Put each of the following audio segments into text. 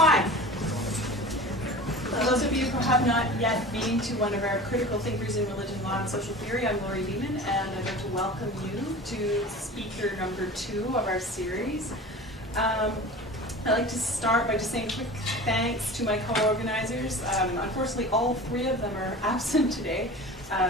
Hi. For those of you who have not yet been to one of our critical thinkers in religion, law, and social theory, I'm Laurie Beeman, and I'd like to welcome you to speaker number 2 of our series. I'd like to start by just saying a quick thanks to my co-organizers. Unfortunately, all 3 of them are absent today.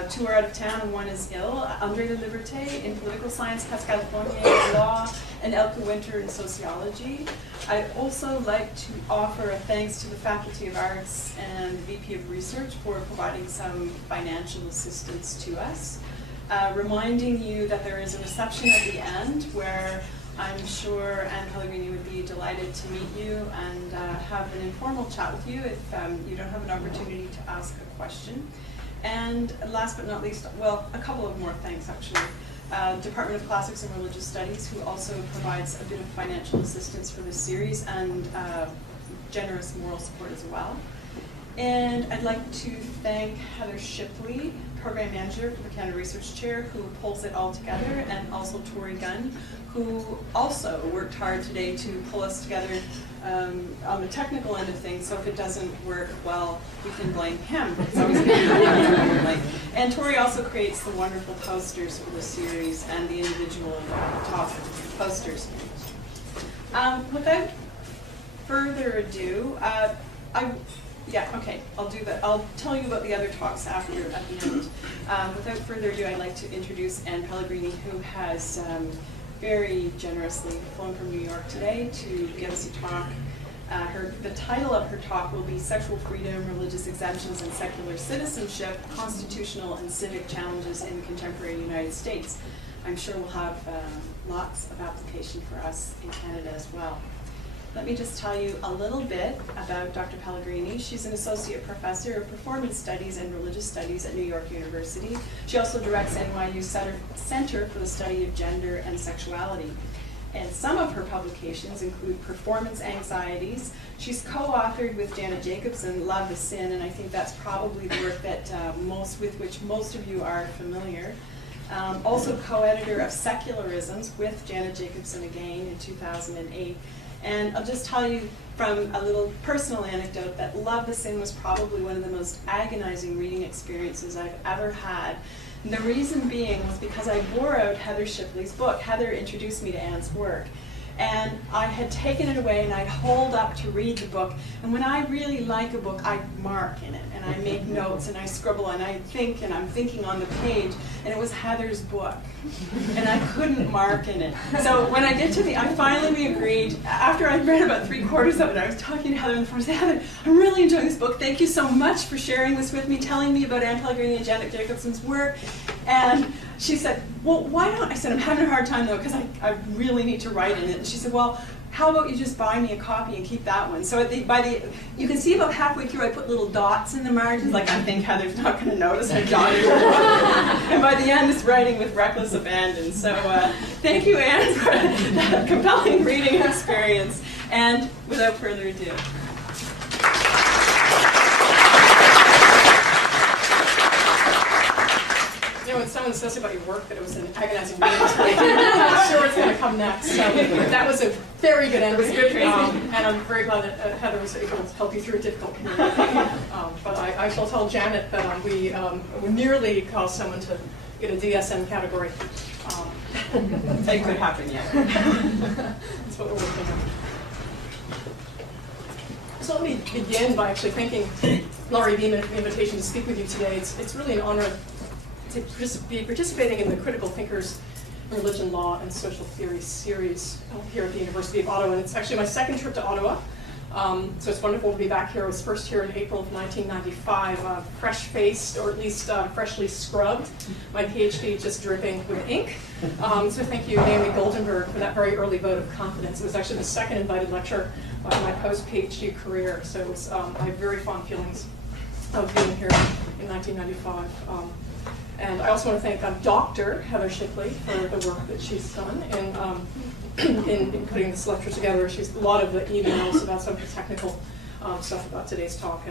2 are out of town and 1 is ill. André de Liberté in political science, Pascal Fournier in law, and Elke Winter in sociology. I'd also like to offer a thanks to the Faculty of Arts and VP of Research for providing some financial assistance to us. Reminding you that there is a reception at the end where I'm sure Anne Pellegrini would be delighted to meet you and have an informal chat with you if you don't have an opportunity to ask a question. And last but not least, well, a couple of more thanks actually. Department of Classics and Religious Studies, who also provides a bit of financial assistance for this series and generous moral support as well. And I'd like to thank Heather Shipley, Program Manager for the Canada Research Chair, who pulls it all together, and also Tori Gunn, who also worked hard today to pull us together on the technical end of things, so if it doesn't work, well, we can blame him. And Tori also creates the wonderful posters for the series and the individual top posters. Without further ado, I'll do that. I'll tell you about the other talks at the end. Without further ado, I'd like to introduce Anne Pellegrini, who has very generously flown from New York today to give us a talk. The title of her talk will be Sexual Freedom, Religious Exemptions, and Secular Citizenship, Constitutional and Civic Challenges in the Contemporary United States. I'm sure we'll have lots of application for us in Canada as well. Let me just tell you a little bit about Dr. Pellegrini. She's an Associate Professor of Performance Studies and Religious Studies at New York University. She also directs NYU Center for the Study of Gender and Sexuality. And some of her publications include Performance Anxieties. She's co-authored with Janet Jacobson, Love the Sin, and I think that's probably the work that with which most of you are familiar. Also co-editor of Secularisms with Janet Jacobson again in 2008. And I'll just tell you from a little personal anecdote that Love the Sin was probably one of the most agonizing reading experiences I've ever had. And the reason being was because I wore out Heather Shipley's book. Heather introduced me to Anne's work. And I had taken it away and I'd hold up to read the book. And when I really like a book, I mark in it. And I make notes and I scribble and I think and I'm thinking on the page. And it was Heather's book. And I couldn't mark in it. So when I finally agreed, after I'd read about 3/4 of it, I was talking to Heather on the phone. I said, Heather, I'm really enjoying this book. Thank you so much for sharing this with me, telling me about Anne Pellegrini and Janet Jacobson's work. And she said, well, why don't, I said, I'm having a hard time though, because I really need to write in it. And she said, well, how about you just buy me a copy and keep that one? So you can see about halfway through I put little dots in the margins, like I think Heather's not going to notice I jotted her book. And by the end it's writing with reckless abandon. So thank you, Anne, for that compelling reading experience. And without further ado. You know, when someone says about your work that it was an agonizing reading experience, I'm not sure what's going to come next. So that was a very good end. It was good training. And I'm very glad that Heather was able to help you through a difficult period. But I shall tell Janet that we nearly caused someone to get a DSM category. That could happen yet. That's what we're working on. So let me begin by actually thanking Laurie Beeman for the invitation to speak with you today. It's really an honor to be participating in the Critical Thinkers in Religion, Law, and Social Theory series here at the University of Ottawa. And it's actually my second trip to Ottawa. So it's wonderful to be back here. I was first here in April of 1995, fresh-faced, or at least freshly scrubbed. My PhD just dripping with ink. So thank you, Naomi Goldenberg, for that very early vote of confidence. It was actually the second invited lecture of my post-PhD career. So I have very fond feelings of being here in 1995. And I also want to thank Dr. Heather Shipley for the work that she's done in putting this lecture together. She's a lot of the emails about some of the technical stuff about today's talk.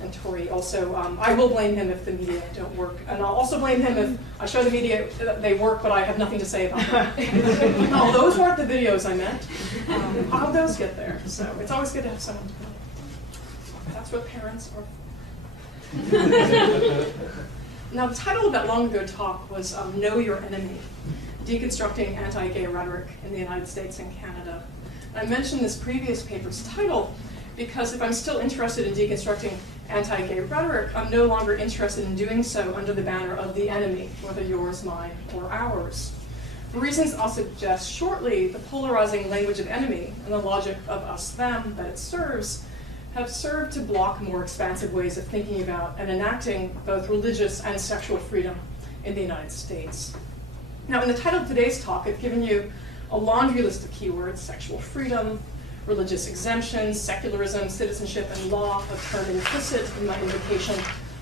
and Tori also. I will blame him if the media don't work, and I'll also blame him if I show the media that they work, but I have nothing to say about them. No, those weren't the videos I meant. How'd those get there? So it's always good to have someone to blame. That's what parents are. Now, the title of that long ago talk was Know Your Enemy, Deconstructing Anti-Gay Rhetoric in the United States and Canada. I mentioned this previous paper's title because if I'm still interested in deconstructing anti-gay rhetoric, I'm no longer interested in doing so under the banner of the enemy, whether yours, mine, or ours. For reasons I'll suggest shortly, the polarizing language of enemy and the logic of us-them that it serves have served to block more expansive ways of thinking about and enacting both religious and sexual freedom in the United States. Now, in the title of today's talk, I've given you a laundry list of keywords: sexual freedom, religious exemptions, secularism, citizenship, and law, a term implicit in my invocation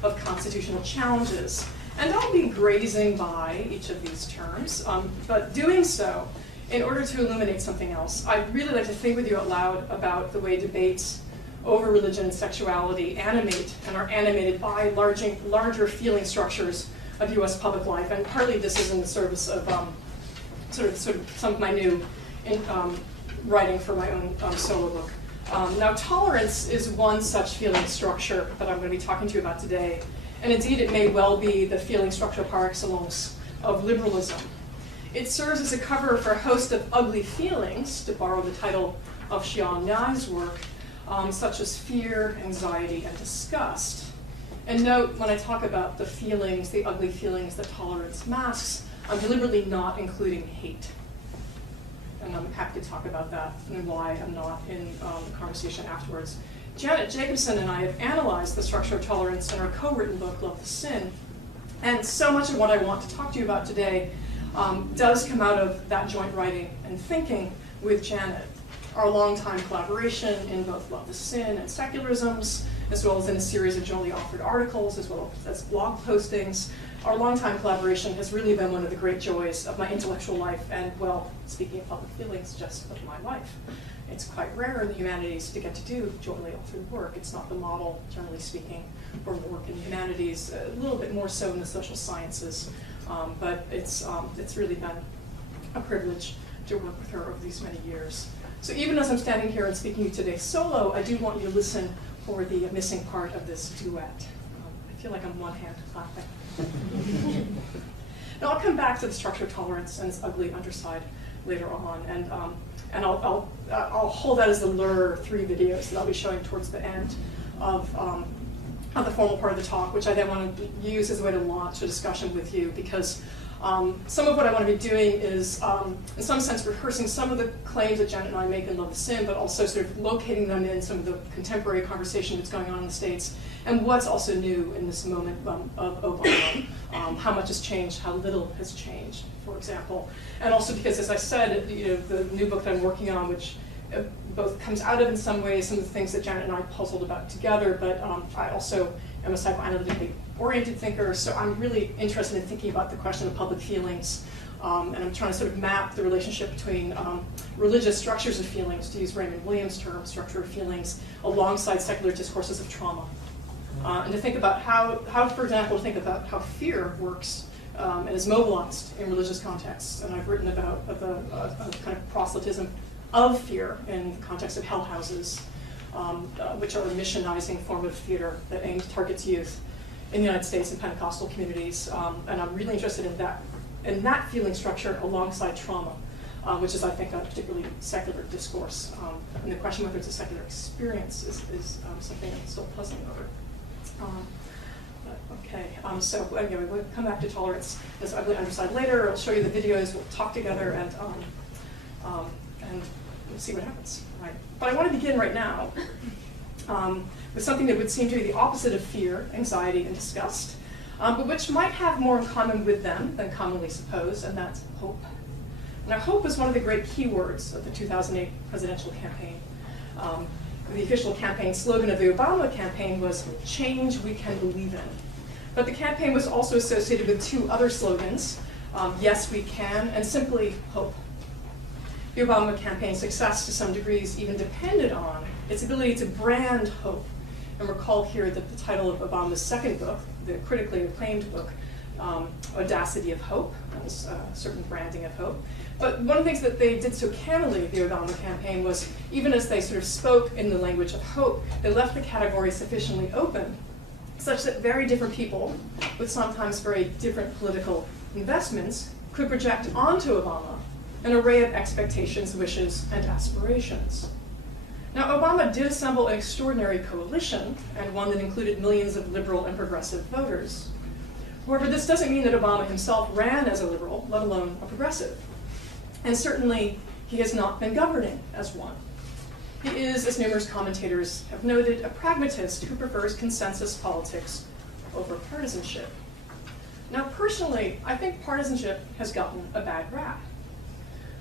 of constitutional challenges. And I'll be grazing by each of these terms, but doing so in order to illuminate something else. I'd really like to think with you out loud about the way debates over religion and sexuality animate and are animated by larger feeling structures of US public life. And partly this is in the service of sort of some of my new writing for my own solo book. Now, tolerance is one such feeling structure that I'm going to be talking to you about today. And indeed, it may well be the feeling structure par excellence of liberalism. It serves as a cover for a host of ugly feelings, to borrow the title of Xian Nai's work, such as fear, anxiety, and disgust. And note, when I talk about the feelings, the ugly feelings that tolerance masks, I'm deliberately not including hate. And I'm happy to talk about that and why I'm not in the conversation afterwards. Janet Jacobson and I have analyzed the structure of tolerance in our co-written book, Love the Sin. And so much of what I want to talk to you about today does come out of that joint writing and thinking with Janet. Our longtime collaboration in both Love the Sin and Secularisms, as well as in a series of jointly authored articles, as well as blog postings. Our longtime collaboration has really been one of the great joys of my intellectual life and, well, speaking of public feelings, just of my life. It's quite rare in the humanities to get to do jointly authored work. It's not the model, generally speaking, for work in the humanities, a little bit more so in the social sciences, but it's really been a privilege to work with her over these many years. So even as I'm standing here and speaking to you today solo, I do want you to listen for the missing part of this duet. I feel like I'm one hand clapping. Now I'll come back to the structure of tolerance and its ugly underside later on, and I'll hold that as the lure 3 videos that I'll be showing towards the end of the formal part of the talk, which I then want to use as a way to launch a discussion with you, because some of what I want to be doing is, in some sense, rehearsing some of the claims that Janet and I make in Love the Sin, but also sort of locating them in some of the contemporary conversation that's going on in the States, and what's also new in this moment of Obama, how much has changed, how little has changed, for example. And also because, as I said, the new book that I'm working on, which both comes out of, in some ways, some of the things that Janet and I puzzled about together, but I also am a psychoanalytically oriented thinker, so I'm really interested in thinking about the question of public feelings, and I'm trying to sort of map the relationship between religious structures of feelings, to use Raymond Williams' term, structure of feelings, alongside secular discourses of trauma. And to think about how, for example, to think about how fear works and is mobilized in religious contexts. And I've written about a kind of proselytism of fear in the context of hell houses, which are a missionizing form of theater that targets youth in the United States and Pentecostal communities. And I'm really interested in that feeling structure alongside trauma, which is, I think, a particularly secular discourse. And the question whether it's a secular experience is something I'm still puzzling over. So anyway, we'll come back to tolerance as ugly underside later. I'll show you the videos, we'll talk together, and we'll see what happens. Right. But I want to begin right now with something that would seem to be the opposite of fear, anxiety, and disgust, but which might have more in common with them than commonly supposed, and that's hope. Now, hope was one of the great keywords of the 2008 presidential campaign. The official campaign slogan of the Obama campaign was "Change we can believe in." But the campaign was also associated with 2 other slogans, "Yes we can," and simply "Hope." The Obama campaign's success to some degrees even depended on its ability to brand hope And recall here that the title of Obama's second book, the critically acclaimed book, Audacity of Hope, that was a certain branding of hope. But one of the things that they did so cannily, the Obama campaign, was even as they sort of spoke in the language of hope, they left the category sufficiently open such that very different people with sometimes very different political investments could project onto Obama an array of expectations, wishes, and aspirations. Now, Obama did assemble an extraordinary coalition, and one that included millions of liberal and progressive voters. However, this doesn't mean that Obama himself ran as a liberal, let alone a progressive. And certainly, he has not been governing as one. He is, as numerous commentators have noted, a pragmatist who prefers consensus politics over partisanship. Now, personally, I think partisanship has gotten a bad rap.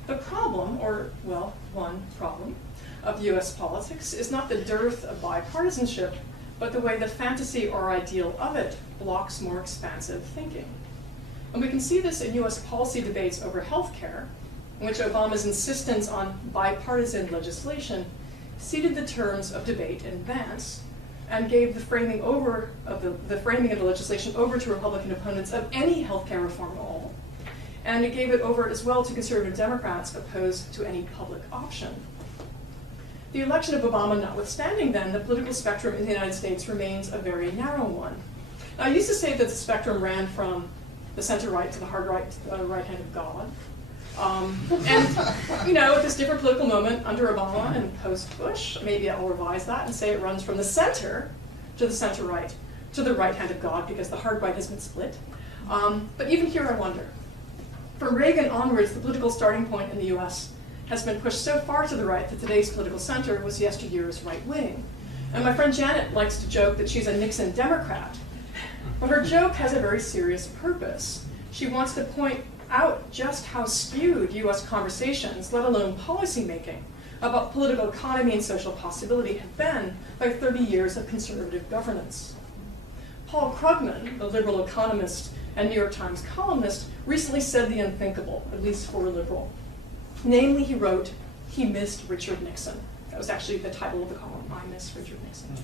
The problem, or, well, one problem, of US politics is not the dearth of bipartisanship, but the way the fantasy or ideal of it blocks more expansive thinking. And we can see this in US policy debates over healthcare, in which Obama's insistence on bipartisan legislation ceded the terms of debate in advance and gave the framing of the legislation over to Republican opponents of any healthcare reform at all. And it gave it over as well to conservative Democrats opposed to any public option. The election of Obama notwithstanding, then, the political spectrum in the United States remains a very narrow one. Now, I used to say that the spectrum ran from the center-right to the hard-right to the right hand of God. And, you know, at this different political moment under Obama and post-Bush, maybe I'll revise that and say it runs from the center to the center-right to the right hand of God, because the hard-right has been split. But even here, I wonder. From Reagan onwards, the political starting point in the US has been pushed so far to the right that today's political center was yesteryear's right wing. And my friend Janet likes to joke that she's a Nixon Democrat. But her joke has a very serious purpose. She wants to point out just how skewed US conversations, let alone policymaking, about political economy and social possibility have been by 30 years of conservative governance. Paul Krugman, the liberal economist and New York Times columnist, recently said the unthinkable, at least for a liberal. Namely, he wrote, he missed Richard Nixon. That was actually the title of the column, I Miss Richard Nixon.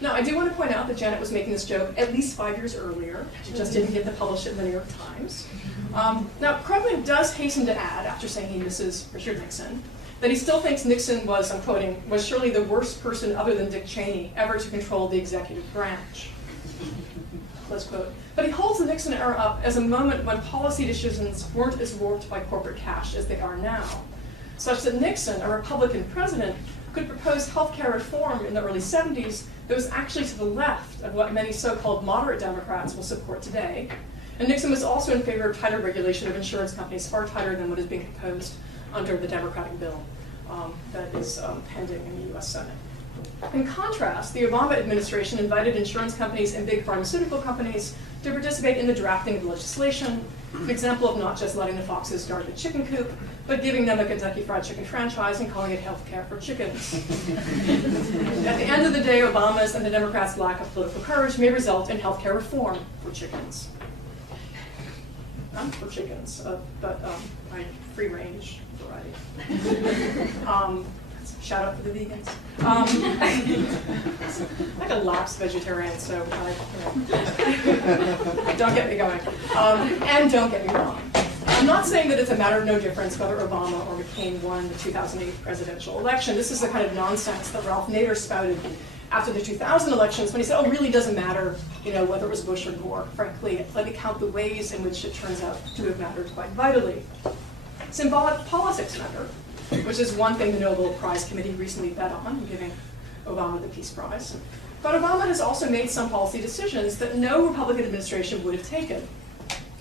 Now, I do want to point out that Janet was making this joke at least 5 years earlier. She just didn't get to publish it in the New York Times. Now, Krugman does hasten to add, after saying he misses Richard Nixon, that he still thinks Nixon was, I'm quoting, was surely the worst person other than Dick Cheney ever to control the executive branch. Close quote. But he holds the Nixon era up as a moment when policy decisions weren't as warped by corporate cash as they are now, such that Nixon, a Republican president, could propose healthcare reform in the early 70s that was actually to the left of what many so-called moderate Democrats will support today. And Nixon was also in favor of tighter regulation of insurance companies, far tighter than what is being proposed under the Democratic bill that is pending in the US Senate. In contrast, the Obama administration invited insurance companies and big pharmaceutical companies to participate in the drafting of legislation, an example of not just letting the foxes guard the chicken coop, but giving them a Kentucky Fried Chicken franchise and calling it health care for chickens. At the end of the day, Obama's and the Democrats' lack of political courage may result in health care reform for chickens. Not for chickens, but free-range variety. Shout out for the vegans. Like a lapsed vegetarian, so don't get me going. And don't get me wrong. I'm not saying that it's a matter of no difference whether Obama or McCain won the 2008 presidential election. This is the kind of nonsense that Ralph Nader spouted after the 2000 elections when he said, oh, it really doesn't matter, whether it was Bush or Gore. Frankly, let me count the ways in which it turns out to have mattered quite vitally. Symbolic politics matter, which is one thing the Nobel Prize Committee recently bet on, giving Obama the Peace Prize. But Obama has also made some policy decisions that no Republican administration would have taken.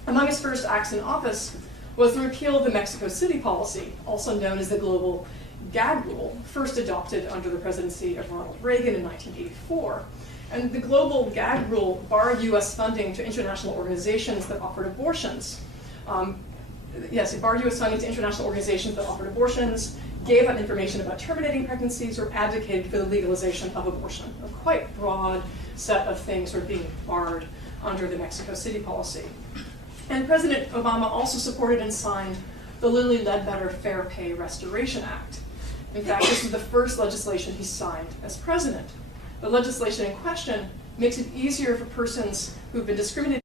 Among his first acts in office was the repeal of the Mexico City policy, also known as the global gag rule, first adopted under the presidency of Ronald Reagan in 1984. And the global gag rule barred US funding to international organizations that offered abortions. Yes, it barred US funding to international organizations that offered abortions, gave out information about terminating pregnancies, or advocated for the legalization of abortion. A quite broad set of things were being barred under the Mexico City policy. And President Obama also supported and signed the Lilly Ledbetter Fair Pay Restoration Act. In fact, this was the first legislation he signed as president. The legislation in question makes it easier for persons who've been discriminated